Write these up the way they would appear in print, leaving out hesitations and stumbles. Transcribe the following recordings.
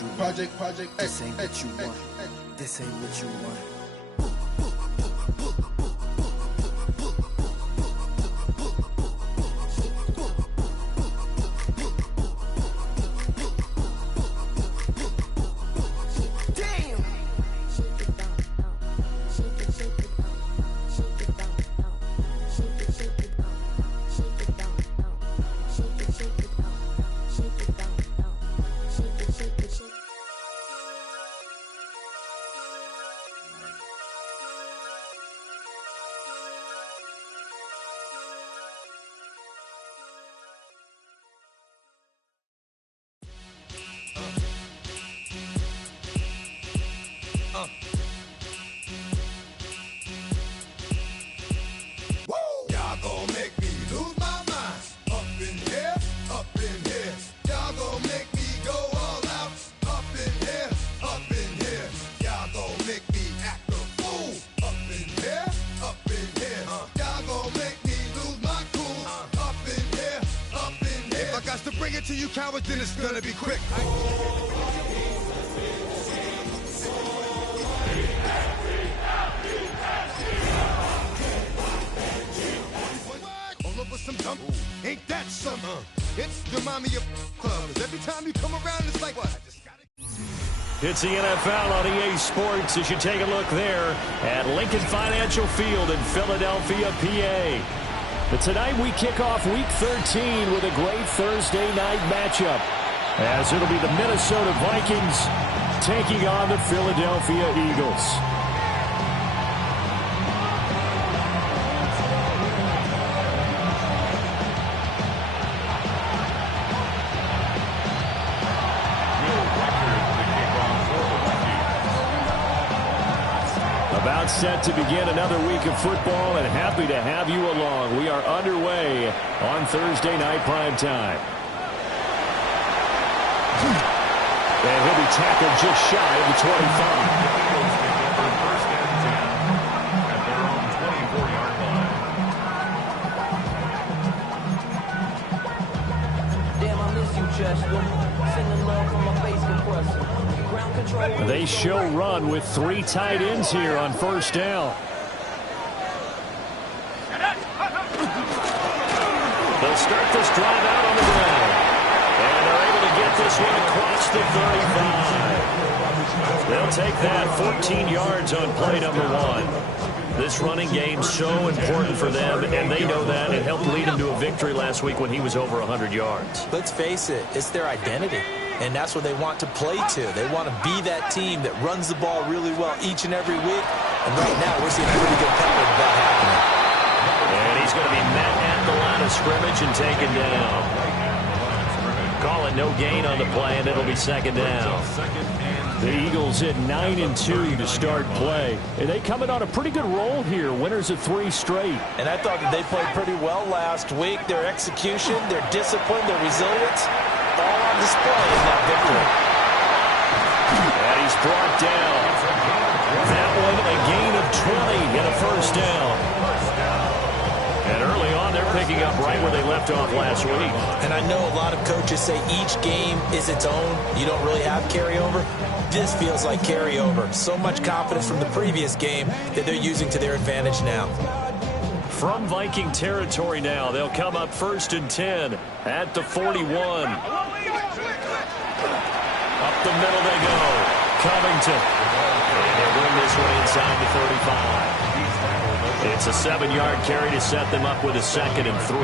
you want. Project, this ain't what you want. This ain't what you want. Bring it to you cowards, then it's gonna be quick. All over some dump, ain't that something? It's the mommy of clubs. Every time you come around, it's like what? It's the NFL on EA Sports as you take a look there at Lincoln Financial Field in Philadelphia, PA. But tonight we kick off Week 13 with a great Thursday night matchup, as it'll be the Minnesota Vikings taking on the Philadelphia Eagles. About set to begin another week of football, and happy to have you along. We are underway on Thursday night primetime. And he'll be tackled just shy of the 25. They show run with 3 tight ends here on first down. They'll start this drive out on the ground. And they're able to get this one across the 35. They'll take that 14 yards on play number 1. This running game so important for them, and they know that. It helped lead them to a victory last week when he was over 100 yards. Let's face it, it's their identity. And that's what they want to play to. They want to be that team that runs the ball really well each and every week. And right now, we're seeing a pretty good pattern of that happening. And he's going to be met at the line of scrimmage and taken down. Call it no gain on the play, and it'll be second down. The Eagles at 9-2 to start play. And they coming on a pretty good roll here. Winners of 3 straight. And I thought that they played pretty well last week. Their execution, their discipline, their resilience, all on display in that victory. And he's brought down. That one a gain of 20 and a first down. And early on, they're picking up right where they left off last week. And I know a lot of coaches say each game is its own. You don't really have carryover. This feels like carryover. So much confidence from the previous game that they're using to their advantage now. From Viking territory now, they'll come up 1st and 10 at the 41. Up the middle they go. Covington. And they bring this one inside the 35. It's a 7-yard carry to set them up with a 2nd and 3.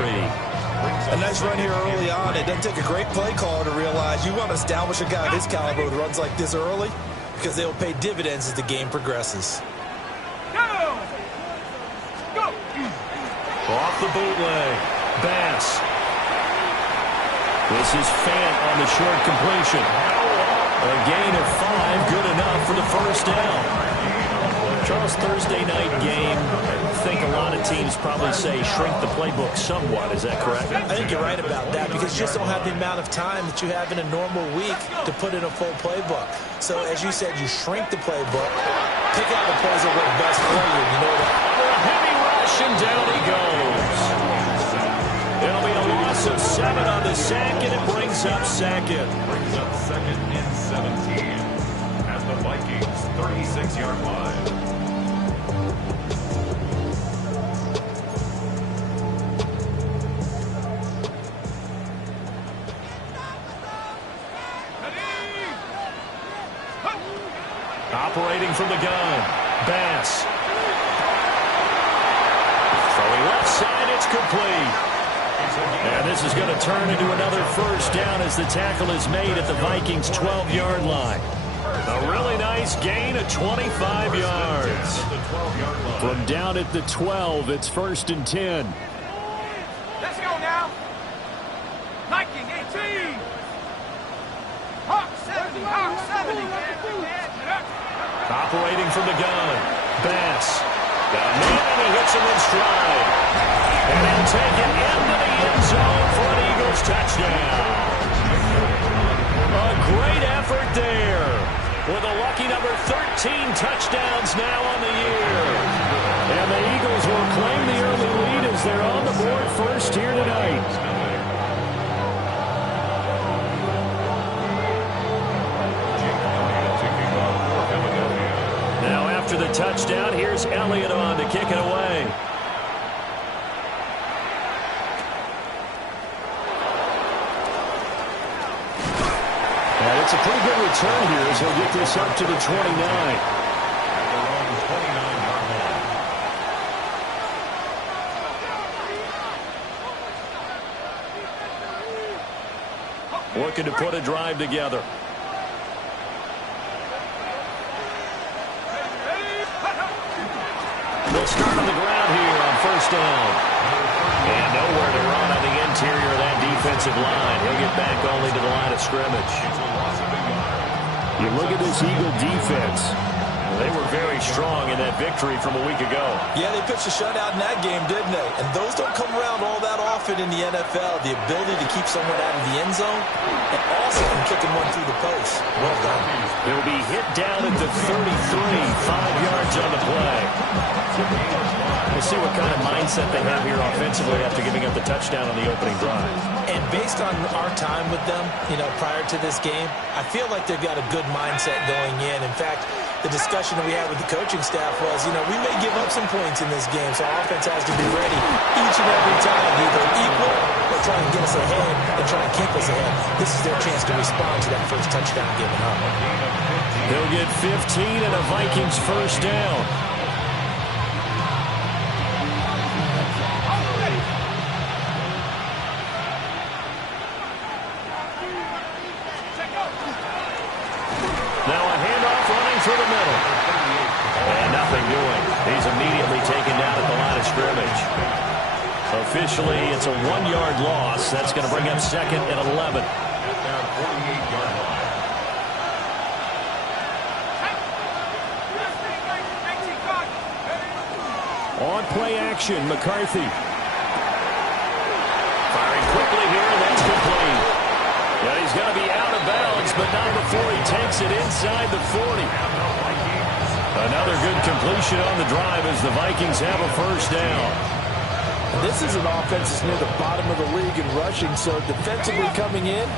A nice run here early on. It doesn't take a great play caller to realize you want to establish a guy of his caliber with runs like this early, because they will pay dividends as the game progresses. Off the bootleg. Bass. This is Fant on the short completion. A gain of 5, good enough for the first down. Charles, Thursday night game, I think a lot of teams probably say shrink the playbook somewhat. Is that correct? I think you're right about that, because you just don't have the amount of time that you have in a normal week to put in a full playbook. So, as you said, you shrink the playbook, pick out the plays that work best for you. You know that. Heavy rush, and down he goes. It'll be a loss of 7 on the sack, and it brings up 2nd. Brings up 2nd and 17. Operating from the gun, Bass. Throwing left side, it's complete. And this is going to turn into another first down as the tackle is made at the Vikings' 12-yard line. A really nice gain of 25 yards. From down at the 12, it's 1st and 10. Let's go now. Viking 18. Hawk 70, Hawk 70. Operating from the gun, Bass. Got a man and he hits him in stride. And they'll take it into the end zone for an Eagles touchdown. A great effort there. With a lucky number 13 touchdowns now on the year. And the Eagles will claim the early lead as they're on the board first here tonight. Now after the touchdown, here's Elliott on to kick it away. And it's a pretty good return here as he'll get this up to the 29. Looking to put a drive together. They'll start on the ground here on first down. And nowhere to run on the interior of that defensive line. He'll get back only to the line of scrimmage. You look at this Eagle defense. They were very strong in that victory from a week ago. Yeah, they pitched a shutout in that game, didn't they? And those don't come around all that often in the NFL. The ability to keep someone out of the end zone and also from kicking one through the post. Well done. They'll be hit down at the 33, 5 yards on the play. We'll see what kind of mindset they have here offensively after giving up the touchdown on the opening drive. And based on our time with them, prior to this game, I feel like they've got a good mindset going in. In fact, the discussion that we had with the coaching staff was, we may give up some points in this game, so our offense has to be ready each and every time, either equal or try and get us ahead and try and keep us ahead. This is their chance to respond to that first touchdown given up. They'll get 15 and a Vikings first down. Now a handoff running through the middle. And nothing doing. He's immediately taken down at the line of scrimmage. Officially, it's a 1-yard loss. That's going to bring up 2nd and 11. On play action, McCarthy. Firing quickly here, and that's complete. And he's going to be out of bounds, but not before he takes it inside the 40. Another good completion on the drive as the Vikings have a first down. This is an offense that's near the bottom of the league in rushing, so defensively coming in,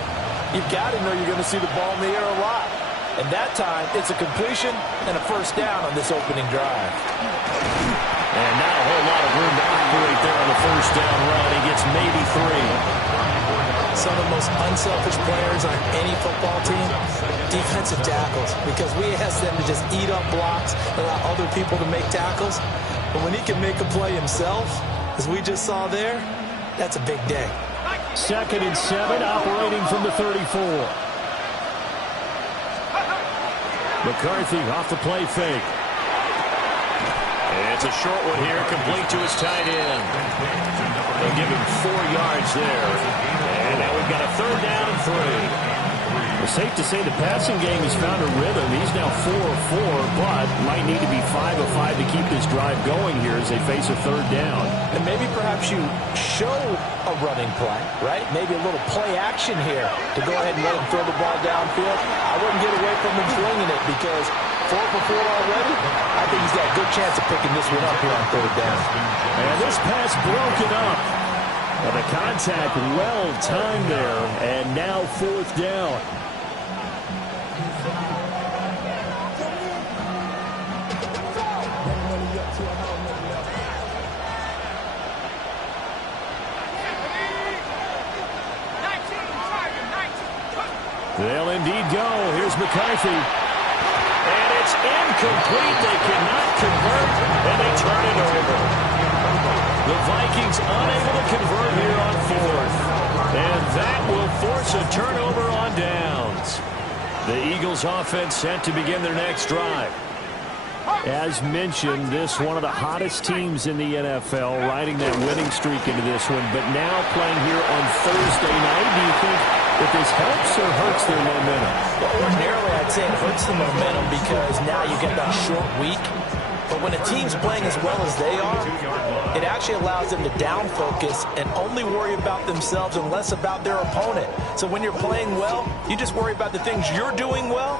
you've got to know you're going to see the ball in the air a lot. And that time, it's a completion and a first down on this opening drive. And not a whole lot of room to operate there on the first down run. He gets maybe 3. Some of the most unselfish players on any football team, defensive tackles, because we ask them to just eat up blocks and allow other people to make tackles. But when he can make a play himself, as we just saw there, that's a big day. 2nd and 7, operating from the 34. McCarthy off the play fake. It's a short one here, complete to his tight end. They'll give him 4 yards there. And now we've got a 3rd down and 3. It's safe to say the passing game has found a rhythm. He's now 4 of 4, but might need to be 5 of 5 to keep this drive going here as they face a 3rd down. And maybe perhaps you show a running play, right? Maybe a little play action here to go ahead and let him throw the ball downfield. I wouldn't get away from him swinging it because 4 for 4 already. I think he's got a good chance of picking this one up here on 3rd down. And this pass broken up. Well, the contact well timed there, and now 4th down. They'll indeed go. Here's McCarthy. And It's incomplete. They cannot convert, and they turn it over. The Vikings unable to convert here on fourth. And that will force a turnover on downs. The Eagles offense set to begin their next drive. As mentioned, this one of the hottest teams in the NFL, riding that winning streak into this one, but now playing here on Thursday night. Do you think that this helps or hurts their momentum? Well, ordinarily, I'd say it hurts the momentum because now you get that short week. But when a team's playing as well as they are, it actually allows them to down focus and only worry about themselves and less about their opponent. So when you're playing well, you just worry about the things you're doing well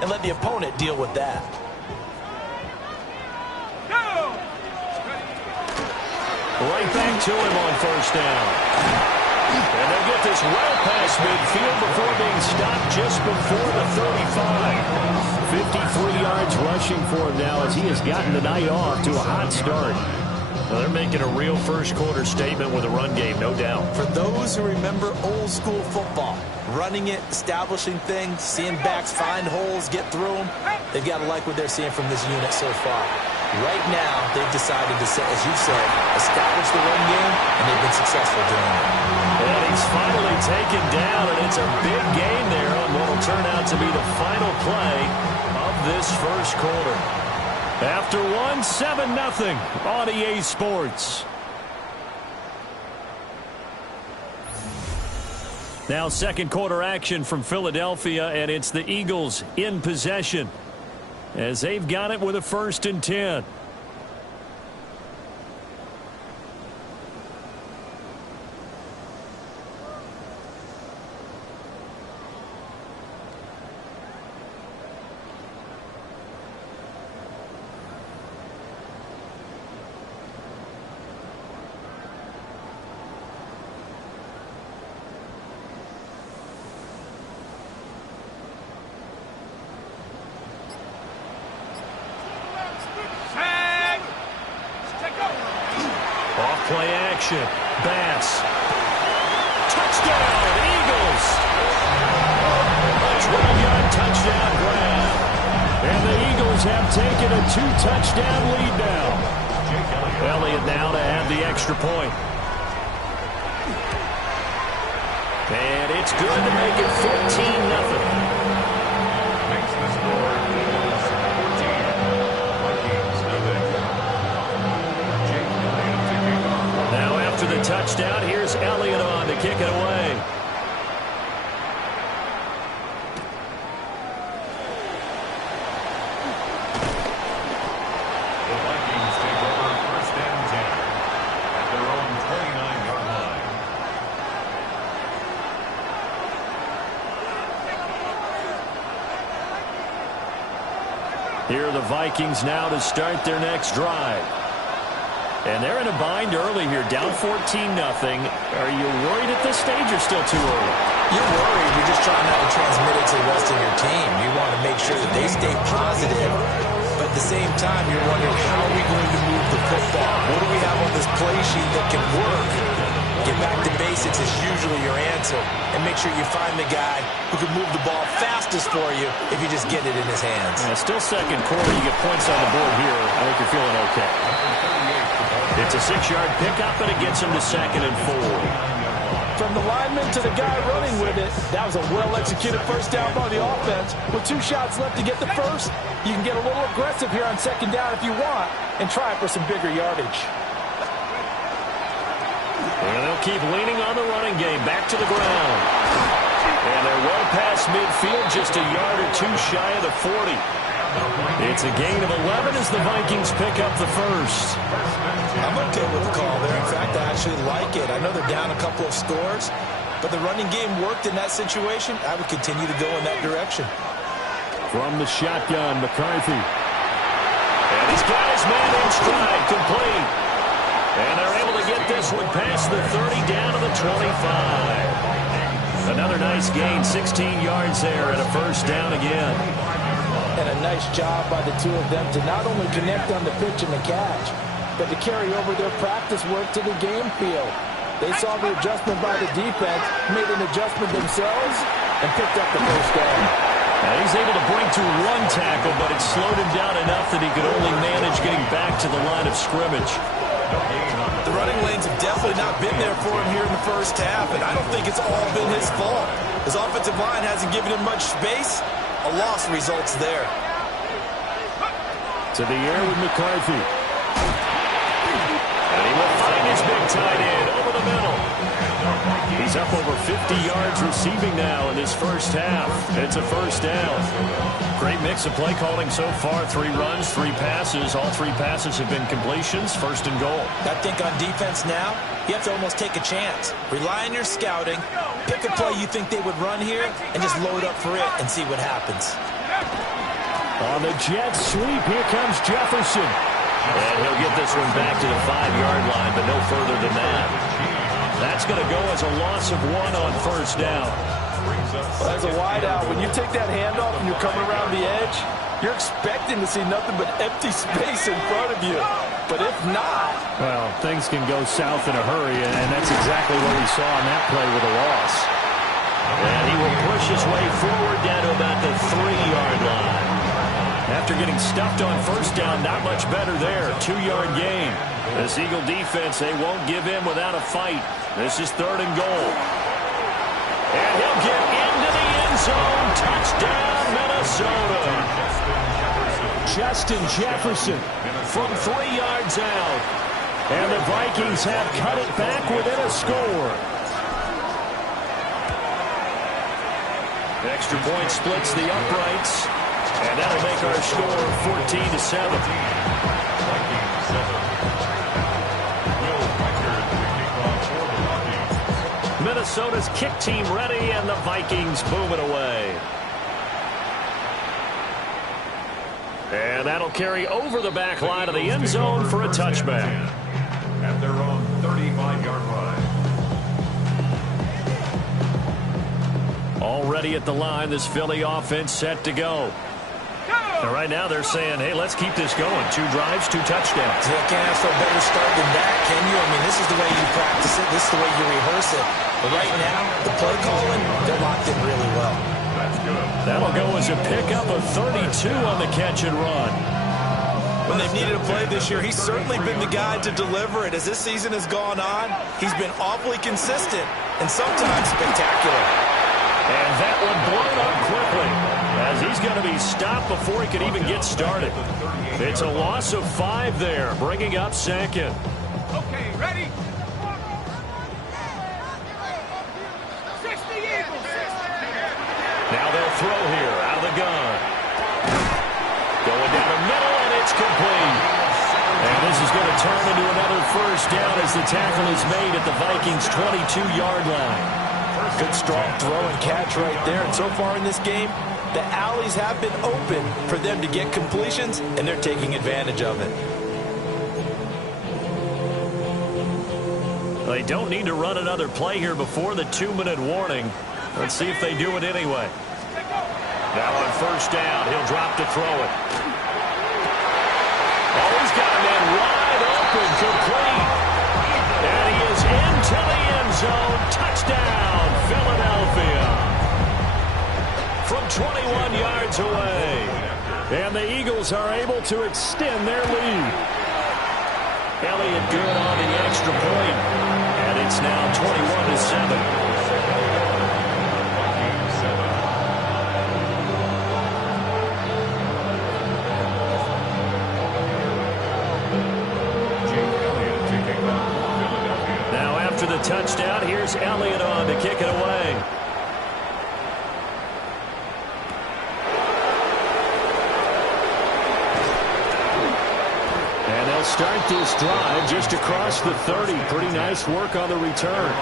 and let the opponent deal with that. Right back to him on first down. And they'll get this well past midfield before being stopped just before the 35. 53 yards rushing for him now as he has gotten the night off to a hot start. Well, they're making a real first quarter statement with a run game, no doubt. For those who remember old school football, running it, establishing things, seeing backs find holes, get through them, they've got to like what they're seeing from this unit so far. Right now, they've decided to, as you said, establish the run game, and they've been successful doing it. And he's finally taken down, and it's a big gain there on what will turn out to be the final play of this first quarter. After one, 7-0 on EA Sports. Now second quarter action from Philadelphia, and it's the Eagles in possession as they've got it with a 1st and 10. Play action. Bass. Touchdown, Eagles. A 12-yard touchdown grab. And the Eagles have taken a 2-touchdown lead now. Elliott now to have the extra point. And it's good to make it 14-0. The touchdown. Here's Elliott on to kick it away. The Vikings take over 1st and 10 at their own 29-yard line. Here are the Vikings now to start their next drive. And they're in a bind early here, down 14-0. Are you worried at this stage or still too early? You're worried. You're just trying not to transmit it to the rest of your team. You want to make sure that they stay positive. But at the same time, you're wondering, how are we going to move the football? What do we have on this play sheet that can work? Get back to basics is usually your answer. And make sure you find the guy who can move the ball fastest for you if you just get it in his hands. Yeah, still second quarter. You get points on the board here. I think you're feeling okay. It's a 6-yard pickup, and it gets him to 2nd and 4. From the lineman to the guy running with it, that was a well-executed first down by the offense. With 2 shots left to get the first, you can get a little aggressive here on 2nd down if you want and try for some bigger yardage. And they'll keep leaning on the running game. Back to the ground. And they're well past midfield, just a yard or 2 shy of the 40. It's a gain of 11 as the Vikings pick up the first. I'm okay with the call there. In fact, I actually like it. I know they're down a couple of scores, but the running game worked in that situation. I would continue to go in that direction. From the shotgun, McCarthy. And he's got his man in stride, complete. And they're able to get this one past the 30 down to the 25. Another nice gain, 16 yards there, and a first down again. And a nice job by the two of them to not only connect on the pitch and the catch, but to carry over their practice work to the game field. They saw the adjustment by the defense, made an adjustment themselves, and picked up the first down. Now he's able to bring through one tackle, but it slowed him down enough that he could only manage getting back to the line of scrimmage. The running lanes have definitely not been there for him here in the first half, and I don't think it's all been his fault. His offensive line hasn't given him much space. A loss results there. To the air with McCarthy. And he will find his big tight end over the middle. He's up over 50 yards receiving now in this first half. It's a first down. Great mix of play calling so far. 3 runs, 3 passes. All 3 passes have been completions. First and goal. I think on defense now, you have to almost take a chance. Rely on your scouting. Pick a play you think they would run here and just load up for it and see what happens. On the jet sweep, here comes Jefferson. And he'll get this one back to the 5-yard line, but no further than that. That's going to go as a loss of 1 on first down. Well, as a wideout, when you take that handoff and you're coming around the edge, you're expecting to see nothing but empty space in front of you. But if not... Well, things can go south in a hurry, and that's exactly what we saw on that play with a loss. And he will push his way forward down to about the 3-yard line. After getting stuffed on first down, not much better there. 2-yard gain. This Eagle defense, they won't give in without a fight. This is 3rd and goal. And he'll get into the end zone. Touchdown, Minnesota. Justin Jefferson from 3 yards out. And the Vikings have cut it back within a score. Extra point splits the uprights. And that'll make our score 14-7. Minnesota's kick team ready, and the Vikings move it away. And that'll carry over the back line of the end zone for a touchback. At their own 35-yard line. Already at the line, this Philly offense set to go. And right now they're saying, hey, let's keep this going. 2 drives, 2 touchdowns. You can't ask for a better start than that, can you? I mean, this is the way you practice it. This is the way you rehearse it. But right now, the play calling, they're locked in really well. That's good. That'll go as a pickup of 32 on the catch and run. When they've needed a play this year, he's certainly been the guy to deliver it. As this season has gone on, he's been awfully consistent and sometimes spectacular. And that one blown up quickly, as he's going to be stopped before he could even get started. It's a loss of 5 there, bringing up 2nd. Okay, ready? 60 Eagles. Now they'll throw here out of the gun. Going down the middle, and it's complete. And this is going to turn into another first down as the tackle is made at the Vikings' 22-yard line. Good strong throw and catch right there. And so far in this game, the alleys have been open for them to get completions, and they're taking advantage of it. They don't need to run another play here before the 2-minute warning. Let's see if they do it anyway. Now on first down, he'll drop to throw it. Oh, he's got a man wide open, complete. And he is into the end zone. Touchdown, Philadelphia. From 21 yards away. And the Eagles are able to extend their lead. Elliott good on the extra point. And it's now 21-7. The touchdown. Here's Elliott on to kick it away. And they'll start this drive just across the 30. Pretty nice work on the return.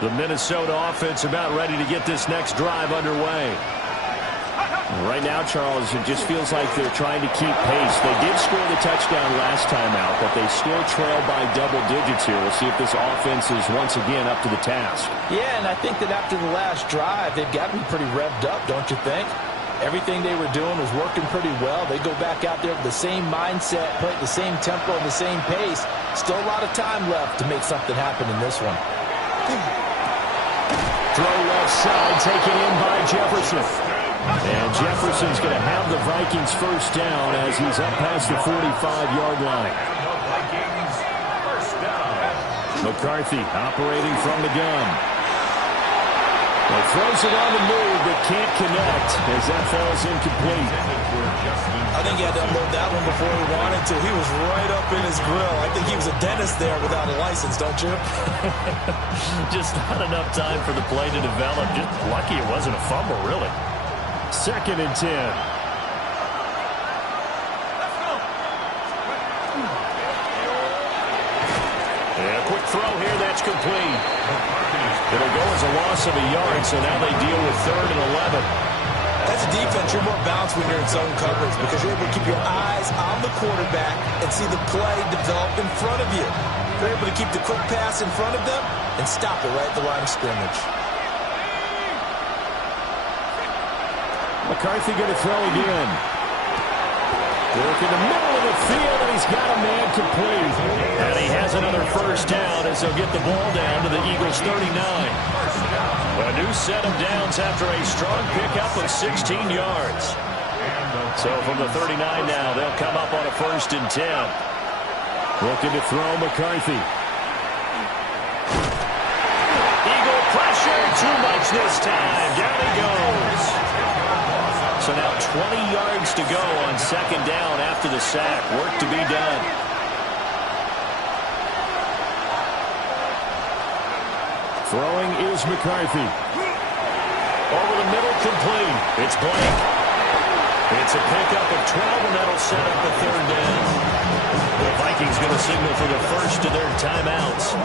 The Minnesota offense about ready to get this next drive underway. Right now, Charles, it just feels like they're trying to keep pace. They did score the touchdown last time out, but they still trail by double digits here. We'll see if this offense is once again up to the task. Yeah, and I think that after the last drive, they've got to be pretty revved up, don't you think? Everything they were doing was working pretty well. They go back out there with the same mindset, play at the same tempo and the same pace. Still a lot of time left to make something happen in this one. Throw left side, taken in by Jefferson. And Jefferson's going to have the Vikings first down as he's up past the 45-yard line. McCarthy operating from the gun. Well, throws it on the move, but can't connect as that falls incomplete. I think he had to unload that one before he wanted to. He was right up in his grill. I think he was a dentist there without a license, don't you? Just not enough time for the play to develop. Just lucky it wasn't a fumble, really. 2nd and 10. Yeah, quick throw here, that's complete. It'll go as a loss of a yard, so now they deal with 3rd and 11. As a defense, you're more balanced when you're in zone coverage because you're able to keep your eyes on the quarterback and see the play develop in front of you. You're able to keep the quick pass in front of them and stop it right at the line of scrimmage. McCarthy going to throw again. Work in the middle of the field, and he's got a man complete. And he has another first down as they'll get the ball down to the Eagles' 39. A new set of downs after a strong pickup of 16 yards. So from the 39 now, they'll come up on a 1st and 10. Looking to throw McCarthy. Eagle pressure, too much this time. Down he goes. So now 20 yards to go on 2nd down after the sack. Work to be done. Throwing is McCarthy. Over the middle, complete. It's Blake. It's a pickup of 12, and that'll set up a 3rd down. The Vikings going to signal for the first of their timeouts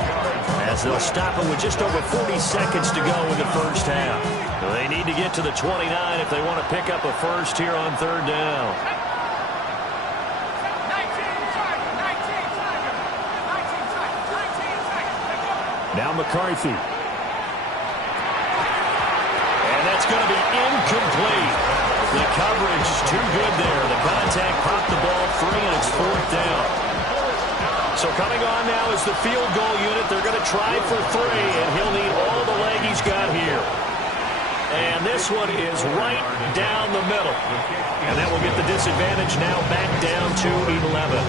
as they'll stop it with just over 40 seconds to go in the first half. They need to get to the 29 if they want to pick up a first here on 3rd down. Now McCarthy. And that's going to be incomplete. The coverage too good there. The contact popped the ball free, and it's 4th down. So coming on now is the field goal unit. They're going to try for 3, and he'll need all the leg he's got here. And this one is right down the middle. And that will get the disadvantage now back down to 11.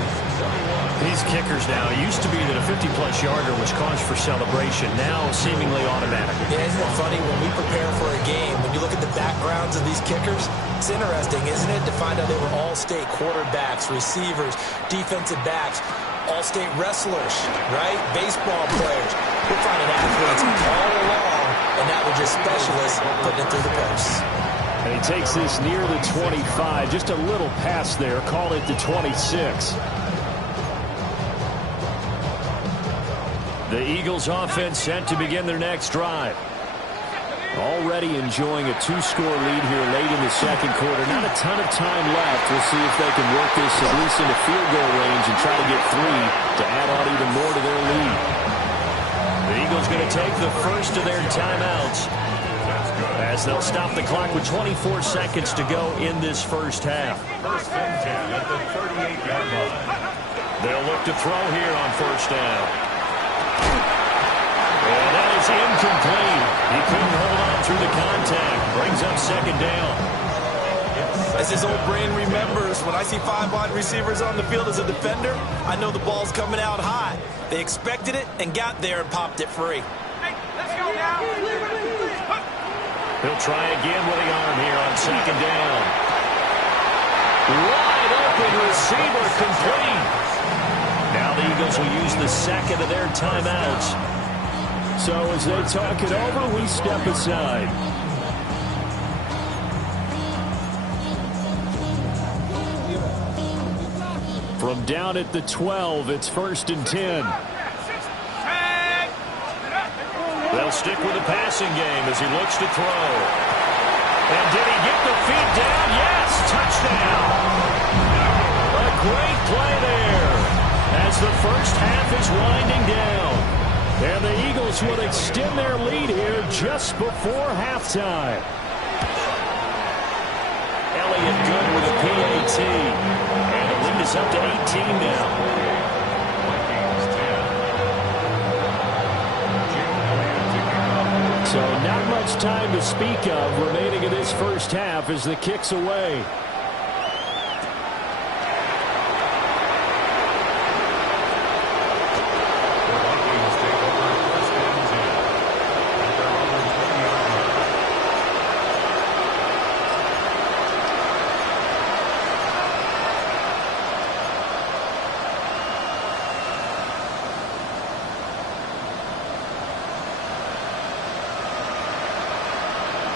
These kickers now, it used to be that a 50-plus yarder was cause for celebration. Now seemingly automatic. Yeah, isn't it funny when we prepare for a game, when you look at the backgrounds of these kickers, it's interesting, isn't it, to find out they were all-state quarterbacks, receivers, defensive backs, all-state wrestlers, right? Baseball players. We're finding athletes all along, and now we're just specialists putting it through the posts. And he takes this near the 25, just a little past there, call it the 26. The Eagles offense set to begin their next drive. Already enjoying a 2-score lead here late in the 2nd quarter. Not a ton of time left. We'll see if they can work this at least into field goal range and try to get 3 to add on even more to their lead. The Eagles going to take the first of their timeouts as they'll stop the clock with 24 seconds to go in this first half. 1st and 10 at the 38-yard line. They'll look to throw here on 1st down. And that is incomplete. He couldn't hold on through the contact. Brings up 2nd down. As his old brain remembers, when I see 5 wide receivers on the field as a defender, I know the ball's coming out high. They expected it and got there and popped it free. Hey, let's go now. He'll try again with the arm here on 2nd down. Wide open receiver complete. Now the Eagles will use the 2nd of their timeouts. So as they talk it over, we step aside. From down at the 12, it's 1st and 10. They'll stick with the passing game as he looks to throw. And did he get the feet down? Yes, touchdown. A great play there as the first half is winding down. And the Eagles will extend their lead here just before halftime. Elliott good with a PAT. And the lead is up to 18 now. So not much time to speak of remaining in this first half as the kick's away.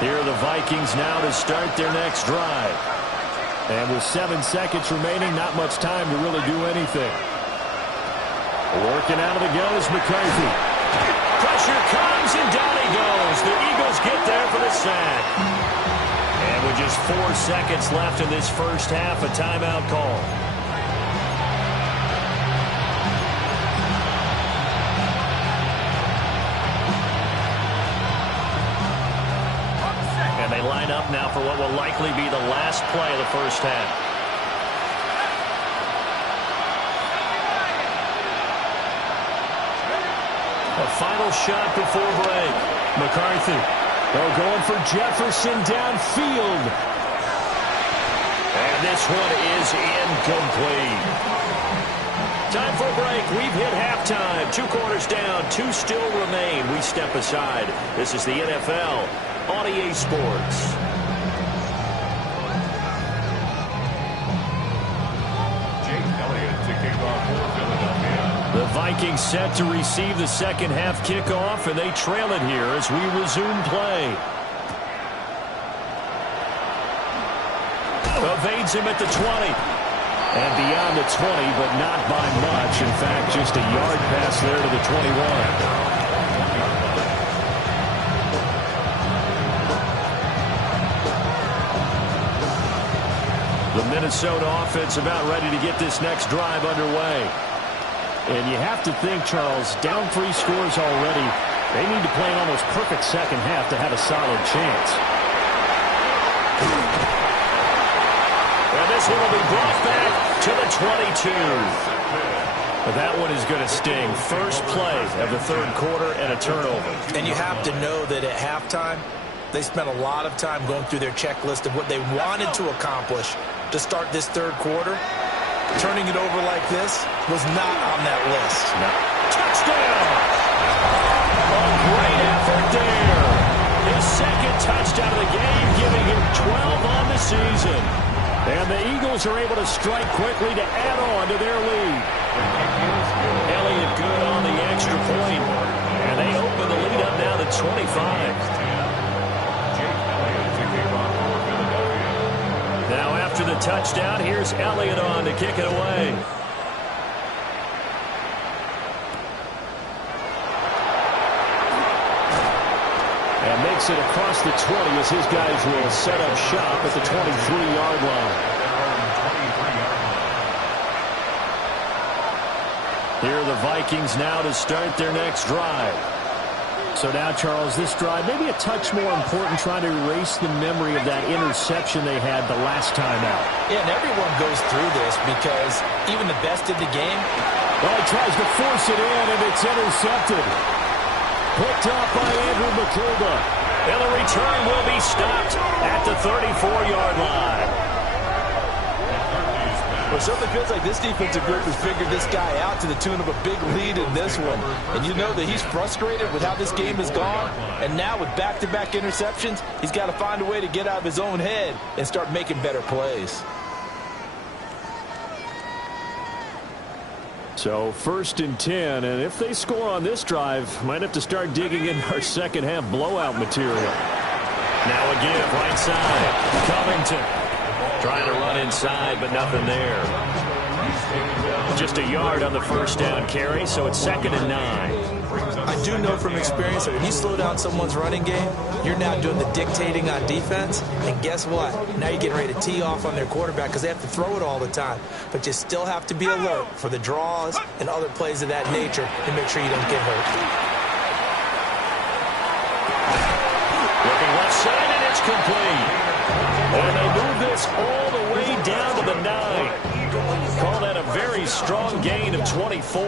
Here are the Vikings now to start their next drive. And with 7 seconds remaining, not much time to really do anything. Working out of the gun is McCarthy. Pressure comes, and down he goes. The Eagles get there for the sack. And with just 4 seconds left in this first half, a timeout call. They line up now for what will likely be the last play of the first half. A final shot before break. McCarthy. They're going for Jefferson downfield. And this one is incomplete. Time for a break. We've hit halftime. 2 quarters down. 2 still remain. We step aside. This is the NFL on EA Sports. Jake Elliott to kick off for Philadelphia. The Vikings set to receive the second half kickoff, and they trail it here as we resume play. Evades him at the 20. And beyond the 20, but not by much. In fact, just a yard pass there to the 21. The Minnesota offense about ready to get this next drive underway. And you have to think, Charles, down 3 scores already. They need to play an almost perfect second half to have a solid chance. And this one will be brought back to the 22. But that one is going to sting. First play of the third quarter and a turnover. And you have to know that at halftime, they spent a lot of time going through their checklist of what they wanted to accomplish to start this third quarter. Turning it over like this was not on that list. No. Touchdown! A great effort there. His second touchdown of the game, giving him 12 on the season. And the Eagles are able to strike quickly to add on to their lead. Elliott good on the extra point. And they open the lead up now to 25. Now after the touchdown, here's Elliott on to kick it away. And makes it across the 20 as his guys will set up shop at the 23-yard line. Here are the Vikings now to start their next drive. So now, Charles, this drive maybe a touch more important, trying to erase the memory of that interception they had the last time out. Yeah, and everyone goes through this because even the best of the game. Well, he tries to force it in, and it's intercepted. Picked up by Andrew McCulba. And the return will be stopped at the 34-yard line. Well, it certainly feels like this defensive group has figured this guy out to the tune of a big lead in this one. And you know that he's frustrated with how this game has gone. And now with back-to-back interceptions, he's got to find a way to get out of his own head and start making better plays. So 1st and 10, and if they score on this drive, might have to start digging in our second half blowout material. Now a give right side. Covington trying to run inside, but nothing there. Just a yard on the first down carry, so it's 2nd and 9. I do know from experience that when you slow down someone's running game, you're now doing the dictating on defense. And guess what? Now you're getting ready to tee off on their quarterback because they have to throw it all the time. But you still have to be alert for the draws and other plays of that nature to make sure you don't get hurt. Looking left side, and it's complete. And they move this strong gain of 24.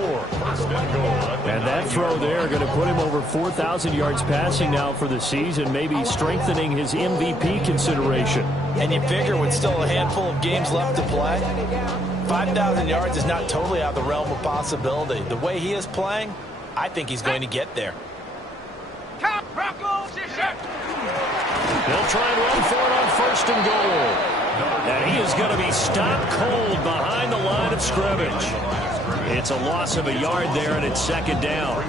And that throw there going to put him over 4,000 yards passing now for the season, maybe strengthening his MVP consideration. And you figure with still a handful of games left to play, 5,000 yards is not totally out of the realm of possibility. The way he is playing, I think he's going to get there. They'll try and run for it on 1st and goal. And he is going to be stopped cold behind the line of scrimmage. It's a loss of a yard there, and it's 2nd down.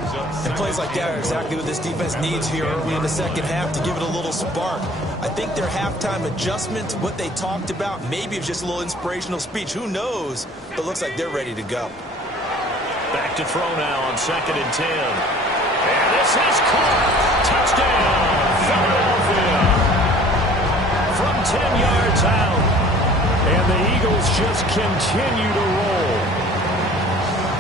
And plays like that are exactly what this defense needs here early in the second half to give it a little spark. I think their halftime adjustment, what they talked about, maybe it was just a little inspirational speech. Who knows? But it looks like they're ready to go. Back to throw now on 2nd and 10. And this is caught. Touchdown, Philadelphia. From 10 yards out. And the Eagles just continue to roll.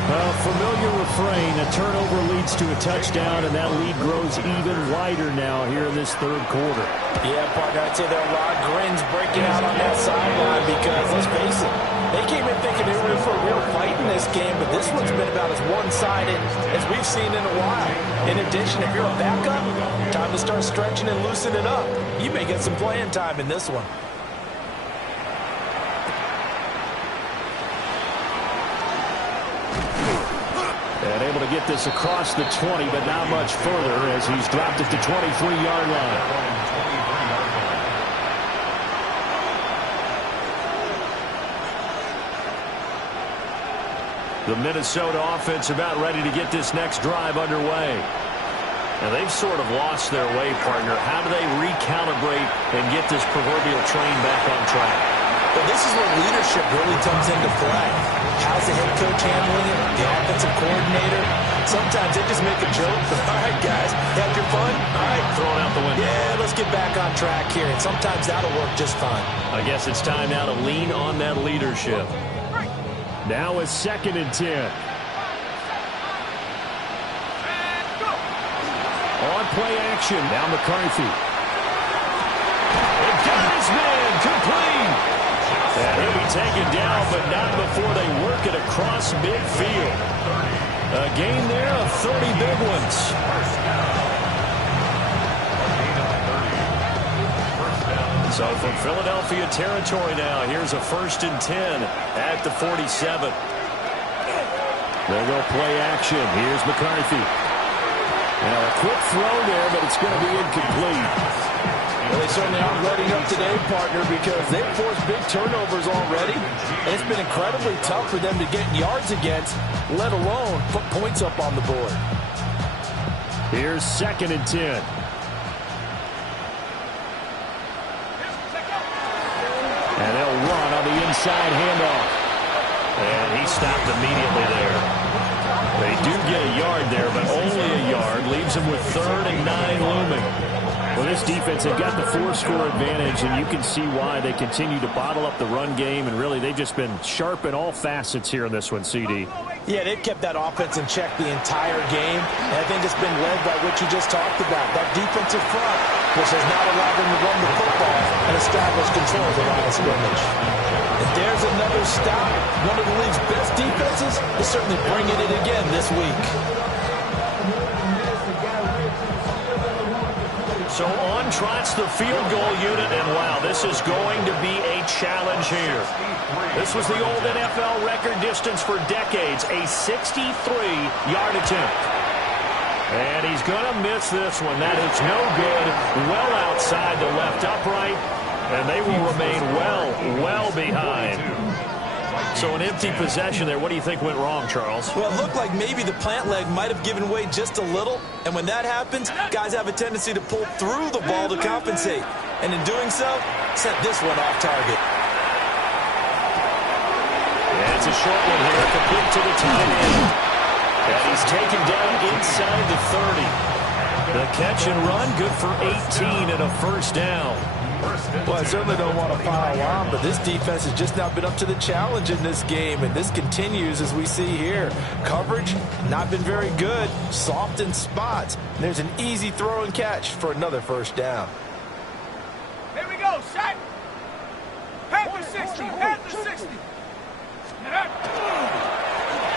A familiar refrain, a turnover leads to a touchdown, and that lead grows even wider now here in this 3rd quarter. Yeah, partner, I'd say there are a lot of grins breaking out on that sideline because, let's face it, they came in thinking they were in for a real fight in this game, but this one's been about as one-sided as we've seen in a while. In addition, if you're a backup, time to start stretching and loosening up. You may get some playing time in this one. And able to get this across the 20, but not much further as he's dropped at the 23-yard line. The Minnesota offense about ready to get this next drive underway. And they've sort of lost their way, partner. How do they recalibrate and get this proverbial train back on track? But this is where leadership really comes into play. How's the head coach handling it? The offensive coordinator? Sometimes they just make a joke. But, all right, guys, had your fun? All right. Throw it out the window. Yeah, let's get back on track here. And sometimes that'll work just fine. I guess it's time now to lean on that leadership. Now it's 2nd and 10. On play action. Now McCarthy. It got his man complete. And he'll be taken down, but not before they work it across midfield. A gain there of 30 big ones. So from Philadelphia territory now, here's a 1st and 10 at the 47. There go play action. Here's McCarthy. Now a quick throw there, but it's going to be incomplete. Well, they certainly aren't letting up today, partner, because they've forced big turnovers already. And it's been incredibly tough for them to get yards against, let alone put points up on the board. Here's 2nd and 10. And they'll run on the inside handoff. And he stopped immediately there. They do get a yard there, but only a yard. Leaves them with 3rd and 9 looming. Well, this defense, they've got the 4-score advantage, and you can see why they continue to bottle up the run game, and really they've just been sharp in all facets here in this one, CD. Yeah, they've kept that offense in check the entire game, and I think it's been led by what you just talked about, that defensive front, which has not allowed them to run the football and establish control of the line of scrimmage. If there's another stop, one of the league's best defenses is certainly bringing it again this week. So on trots the field goal unit, and wow, this is going to be a challenge here. This was the old NFL record distance for decades, a 63-yard attempt. And he's going to miss this one. That is no good, well outside the left upright, and they will remain well behind. So an empty possession there. What do you think went wrong, Charles? Well, it looked like maybe the plant leg might have given way just a little. And when that happens, guys have a tendency to pull through the ball to compensate. And in doing so, set this one off target. Yeah, it's a short one here, complete to the tight end. And he's taken down inside the 30. The catch and run, good for 18 and a 1st down. Well, I certainly don't want to pile on, but this defense has just not been up to the challenge in this game, and this continues as we see here. Coverage, not been very good, soft in spots. And there's an easy throw and catch for another 1st down. Here we go, set. Panther 60, Panther 60.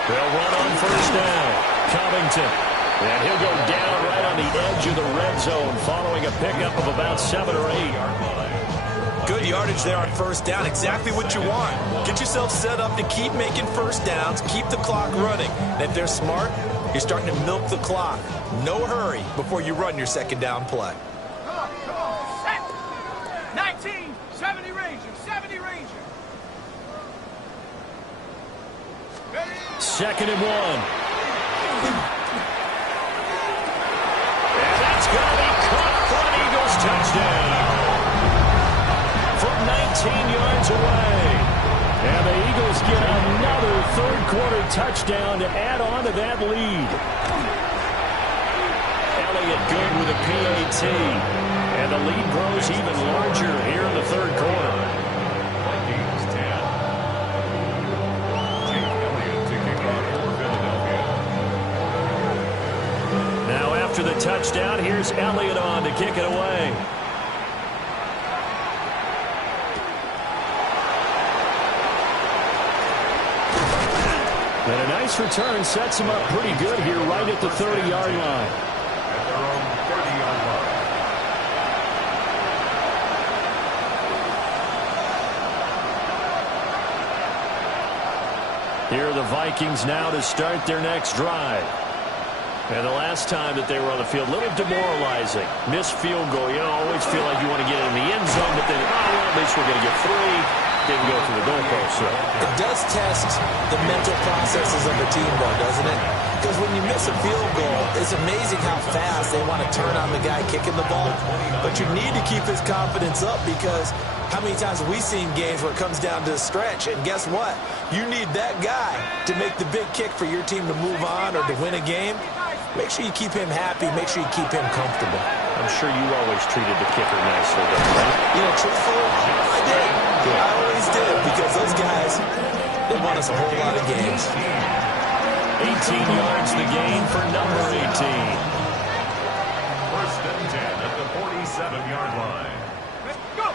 They'll run on first down. Covington. And he'll go down right on the edge of the red zone following a pickup of about 7 or 8. Good yardage there on first down. Exactly what you want. Get yourself set up to keep making first downs, keep the clock running. And if they're smart, you're starting to milk the clock. No hurry before you run your second down play. Set. 19, 70 Ranger, 70 Ranger. Second and 1. And that's going to be caught for an Eagles touchdown. From 19 yards away. And the Eagles get another third-quarter touchdown to add on to that lead. Elliott good with a PAT. And the lead grows even larger here in the third quarter. Vikings 10. Jake Elliott to kick off for Philadelphia. Now after the touchdown, here's Elliott on to kick it away. And a nice return sets him up pretty good here right at the 30-yard line. At their own 30-yard line. Here are the Vikings now to start their next drive. And the last time that they were on the field, a little demoralizing. Missed field goal. You always feel like you want to get in the end zone, but then, well, at least we're going to get 3. Didn't go through the goalpost. So it does test the mental processes of a team, though, doesn't it? Because when you miss a field goal, it's amazing how fast they want to turn on the guy kicking the ball. But you need to keep his confidence up because how many times have we seen games where it comes down to a stretch? And guess what? You need that guy to make the big kick for your team to move on or to win a game. Make sure you keep him happy. Make sure you keep him comfortable. I'm sure you always treated the kicker nicely, though, right? You know, truthfully, I did. I always did because those guys, they won us a whole lot of games. 18 yards the gain for number 18. First and 10 at the 47-yard line. Let's go.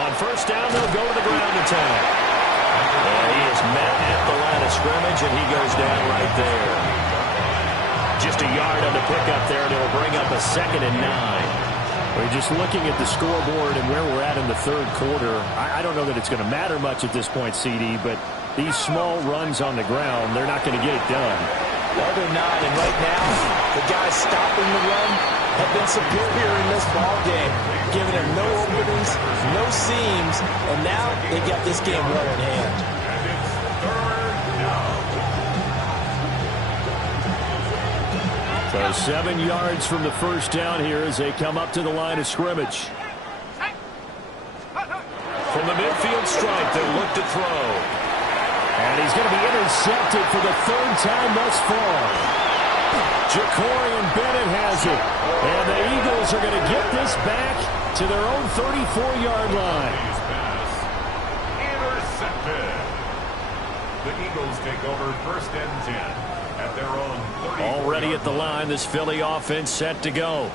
On first down, they'll go to the ground attack. And he is met at the line of scrimmage, and he goes down right there. Just a yard on the pickup there, and it'll bring up a 2nd and 9. We're just looking at the scoreboard and where we're at in the third quarter. I don't know that it's going to matter much at this point, CD, but these small runs on the ground, they're not going to get it done. No, they're not, and right now, the guys stopping the run have been superior in this ball game, giving them no openings, no seams, and now they've got this game well in hand. And it's third down. So 7 yards from the first down here as they come up to the line of scrimmage. From the midfield stripe, they look to throw. And he's going to be intercepted for the 3rd time thus far. Jacorian Bennett has it. And the Eagles are going to get this back to their own 34-yard line. Intercepted. The Eagles take over first and 10. At their own 30. Already at the line, this Philly offense set to go.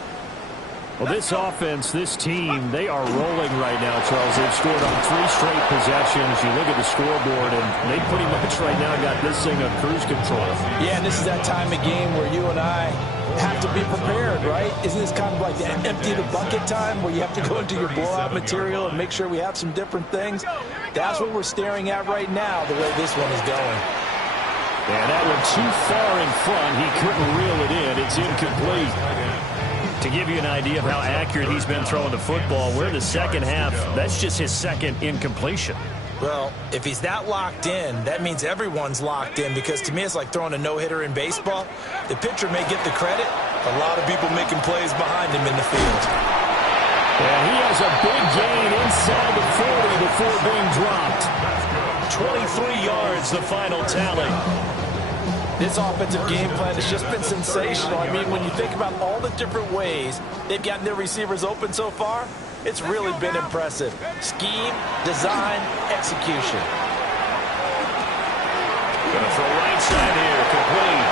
Well, this offense, this team, they are rolling right now, Charles. They've scored on 3 straight possessions. You look at the scoreboard, and they pretty much right now got this thing on cruise control. Yeah, and this is that time of game where you and I have to be prepared, right? Isn't this kind of like that empty the bucket time where you have to go into your blowout material and make sure we have some different things? That's what we're staring at right now, the way this one is going. And that one too far in front. He couldn't reel it in. It's incomplete. To give you an idea of how accurate he's been throwing the football, we're in the second half. That's just his 2nd incompletion. Well, if he's that locked in, that means everyone's locked in because to me it's like throwing a no-hitter in baseball. The pitcher may get the credit. A lot of people making plays behind him in the field. And he has a big gain inside the 40 before being dropped. 23 yards, the final tally. This offensive game plan has just been sensational. I mean, when you think about all the different ways they've gotten their receivers open so far, it's really been impressive. Scheme, design, execution. Gonna throw right side here, complete.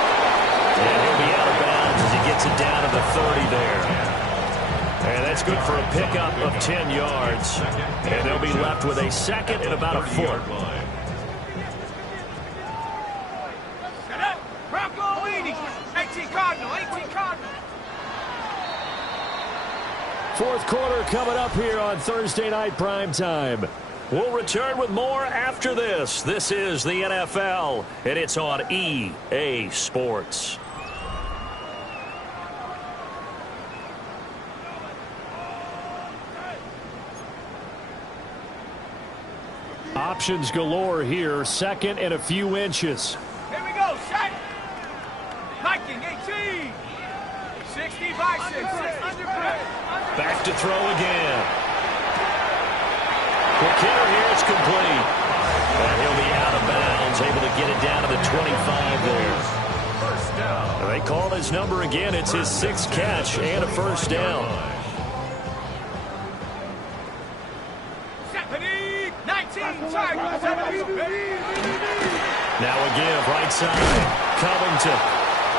And he'll be out of bounds as he gets it down to the 30 there. And that's good for a pickup of 10 yards. And they'll be left with a 2nd and about a 4. Fourth quarter coming up here on Thursday Night Primetime. We'll return with more after this. This is the NFL, and it's on EA Sports. Options galore here. Second and a few inches. Here we go, set. Hiking 18. 60 by 6. Back to throw again. Quick hitter here. It's complete. And he'll be out of bounds, able to get it down to the 25 there. First down. They call his number again. It's his 6th catch and a first down. 19, Tigers, 70. Now a give, right side, Covington.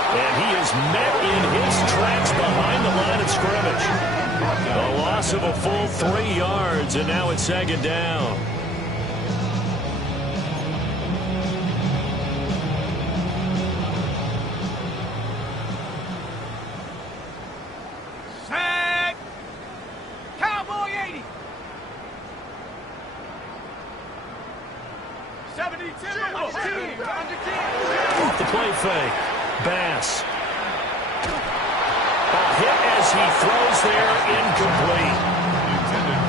And he is met in his tracks behind the line of scrimmage. A loss of a full 3 yards, and now it's second down. Set. Cowboy 80. 72. Off the play fake. Bass. A hit as he throws there, incomplete.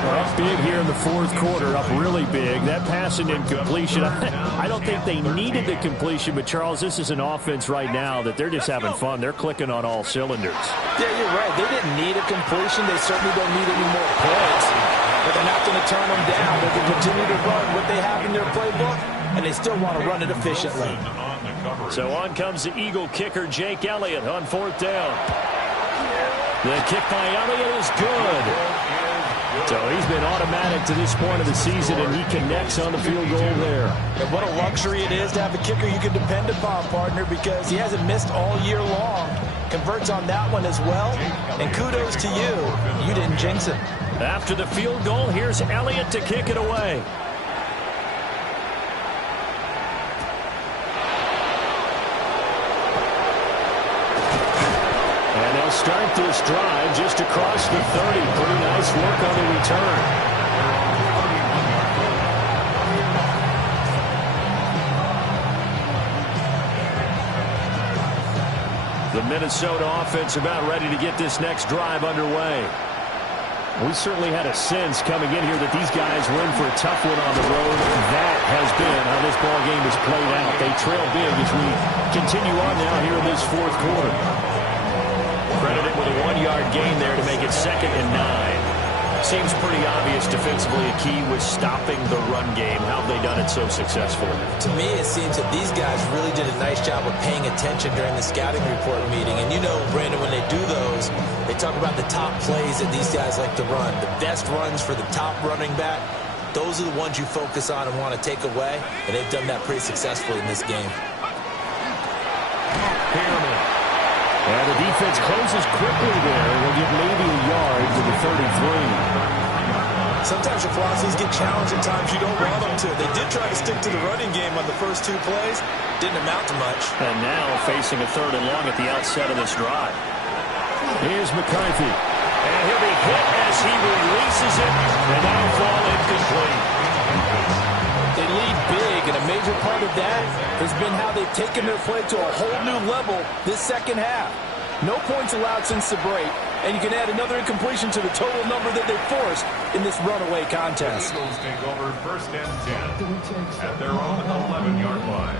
Up big here in the fourth quarter, up really big. That pass and incompletion, I don't think they needed the completion, but Charles, this is an offense right now that they're just having fun. They're clicking on all cylinders. Yeah, you're right. They didn't need a completion. They certainly don't need any more points. But they're not going to turn them down. They can continue to run what they have in their playbook, and they still want to run it efficiently. So on comes the Eagle kicker, Jake Elliott, on fourth down. The kick by Elliott is good. So he's been automatic to this point of the season, and he connects on the field goal there. And what a luxury it is to have a kicker you can depend upon, partner, because he hasn't missed all year long. Converts on that one as well. And kudos to you. You didn't jinx him. After the field goal, here's Elliott to kick it away. And they'll start this drive just across the 30. Pretty nice work on the return. The Minnesota offense about ready to get this next drive underway. We certainly had a sense coming in here that these guys were in for a tough one on the road. That has been how this ball game has played out. They trail big as we continue on now here in this fourth quarter. Credited with a 1-yard gain there to make it 2nd and 9. Seems pretty obvious defensively a key was stopping the run game. How have they done it so successfully? To me, it seems that these guys really did a nice job of paying attention during the scouting report meeting. And you know, Brandon, when they do those, they talk about the top plays that these guys like to run. The best runs for the top running back, those are the ones you focus on and want to take away. And they've done that pretty successfully in this game. Pearman. And the defense closes quickly there. We'll get maybe a yard to the 33. Sometimes your philosophies get challenged at times you don't want them to. They did try to stick to the running game on the first 2 plays. Didn't amount to much. And now facing a 3rd and long at the outset of this drive. Here's McCarthy. And he'll be hit as he releases it. And that'll fall incomplete. They lead big, and a major part of that has been how they've taken their play to a whole new level this second half. No points allowed since the break, and you can add another incompletion to the total number that they forced in this runaway contest. The Eagles take over 1st and 10 at their own 11-yard line.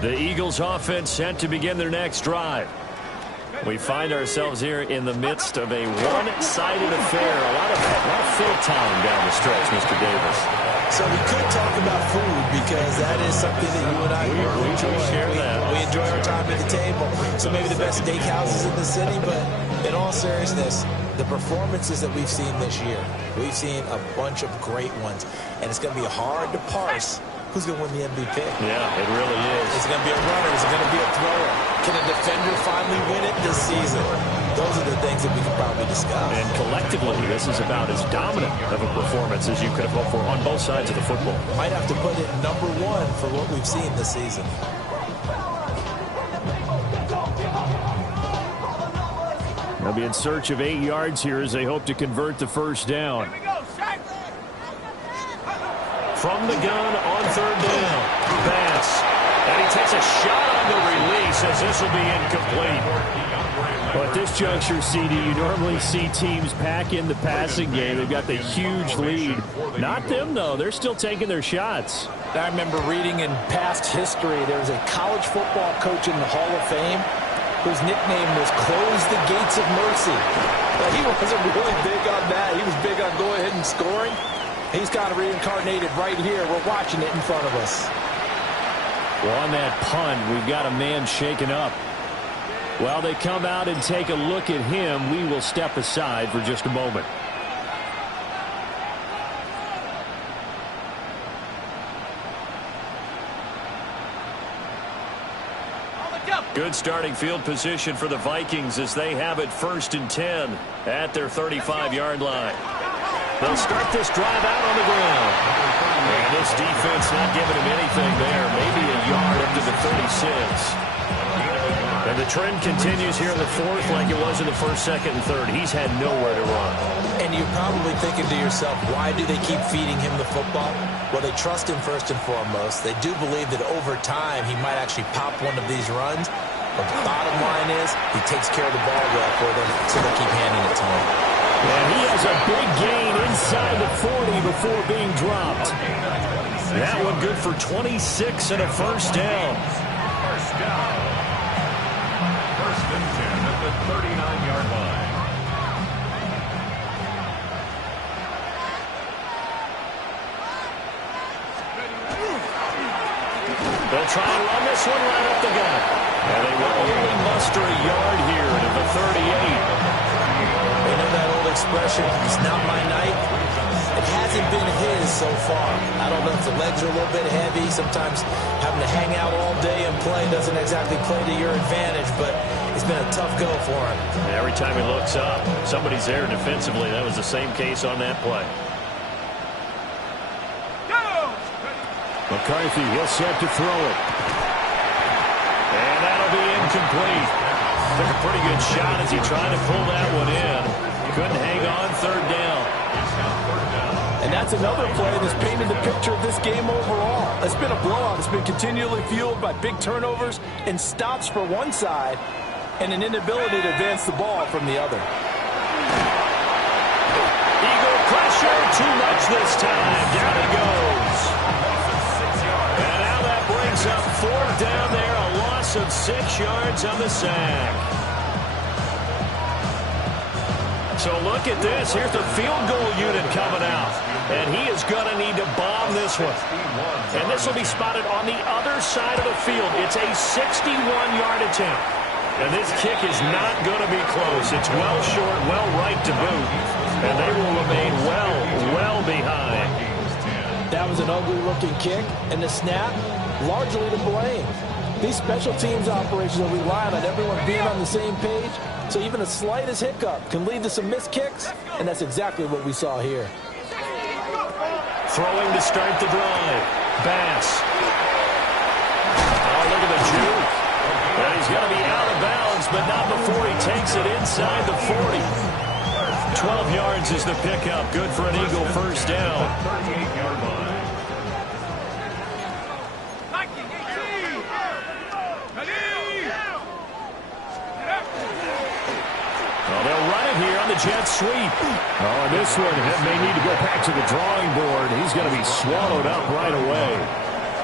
The Eagles offense set to begin their next drive. We find ourselves here in the midst of a one-sided affair. A lot of fill time down the stretch, Mr. Davis. So we could talk about food because that is something that you and I really enjoy. We enjoy our time at the table. So maybe the best steakhouses in the city, but in all seriousness, the performances that we've seen this year, we've seen a bunch of great ones. And it's going to be hard to parse who's going to win the MVP. Yeah, it really is. Is it going to be a runner? Is it going to be a thrower? Can a defender finally win it this season? Those are the things that we can probably discuss. And collectively, this is about as dominant of a performance as you could have hoped for on both sides of the football. Might have to put it #1 for what we've seen this season. be in search of 8 yards here as they hope to convert the first down. From the gun on third down, Bass. And he takes a shot on the release as this will be incomplete. Well, at this juncture, CD, you normally see teams pack in the passing game. They've got the huge lead. Not them, though. They're still taking their shots. I remember reading in past history, there was a college football coach in the Hall of Fame whose nickname was Close the Gates of Mercy. But he wasn't really big on that. He was big on go ahead and scoring. He's got to reincarnate it right here. We're watching it in front of us. Well, on that punt, we've got a man shaken up. While they come out and take a look at him, we will step aside for just a moment. Good starting field position for the Vikings as they have it 1st and 10 at their 35-yard line. They'll start this drive out on the ground. And this defense not giving him anything there. Maybe a yard up to the 36. And the trend continues here in the 4th like it was in the 1st, 2nd, and 3rd. He's had nowhere to run. And you're probably thinking to yourself, why do they keep feeding him the football? Well, they trust him first and foremost. They do believe that over time he might actually pop one of these runs. But the bottom line is he takes care of the ball well for them, so they keep handing it to him. And he has a big gain inside the 40 before being dropped. That one good for 26 and a first down. First down. 1st and 10 at the 39-yard line. They'll try and run this one right up the gut. And they will only muster a yard here to the 38. You know that old expression, it's not my night? It hasn't been his so far. I don't know if the legs are a little bit heavy. Sometimes having to hang out all day and play doesn't exactly play to your advantage, but it's been a tough go for him. Every time he looks up, somebody's there defensively. That was the same case on that play. McCarthy, he'll set to throw it. And that'll be incomplete. Took a pretty good shot as he tried to pull that one in. Couldn't hang on 3rd down. And that's another play that's painted the picture of this game overall. It's been a blowout. It's been continually fueled by big turnovers and stops for one side and an inability to advance the ball from the other. Eagle pressure, too much this time. Down he goes. And now that brings up 4th down there, a loss of 6 yards on the sack. So look at this. Here's the field goal unit coming out. And he is going to need to bomb this one. And this will be spotted on the other side of the field. It's a 61-yard attempt. And this kick is not going to be close. It's well short, well right to boot. And they will remain well behind. That was an ugly-looking kick, and the snap, largely to blame. These special teams operations are relying on everyone being on the same page, so even the slightest hiccup can lead to some missed kicks, and that's exactly what we saw here. Throwing to start the drive. Bass. Oh, look at the juke. And he's going to be out of bounds, but not before he takes it inside the 40. 12 yards is the pickup. Good for an Eagle first down. 38-yard line. Well, they'll run it here on the jet sweep. Oh, and this one may need to go back to the drawing board. He's going to be swallowed up right away.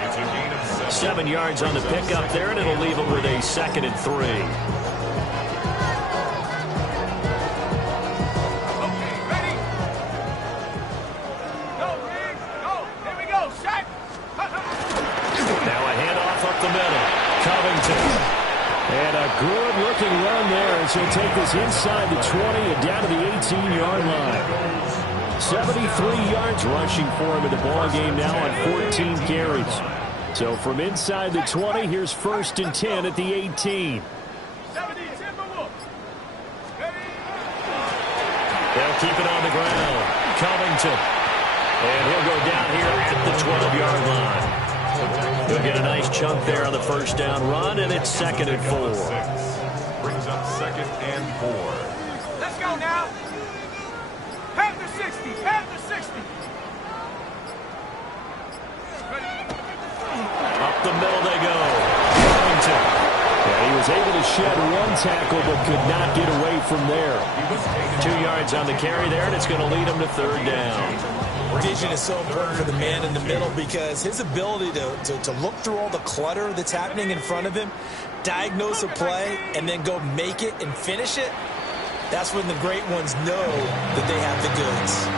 It's a gain of 7 yards on the pickup there, and it'll leave him with a 2nd and 3. And a good-looking run there as he'll take this inside the 20 and down to the 18-yard line. 73 yards rushing for him in the ball game now on 14 carries. So from inside the 20, here's 1st and 10 at the 18. They'll keep it on the ground. Covington. And he'll go down here at the 12-yard line. He'll get a nice chunk there on the first down run, and it's 2nd and 4. Brings up 2nd and 4. go now. Panther 60, Panther 60. Up the middle they go. Covington. Yeah, he was able to shed one tackle but could not get away from there. 2 yards on the carry there, and it's going to lead him to third down. Vision is so important for the man in the middle because his ability to look through all the clutter that's happening in front of him, diagnose a play, and then go make it and finish it, that's when the great ones know that they have the goods.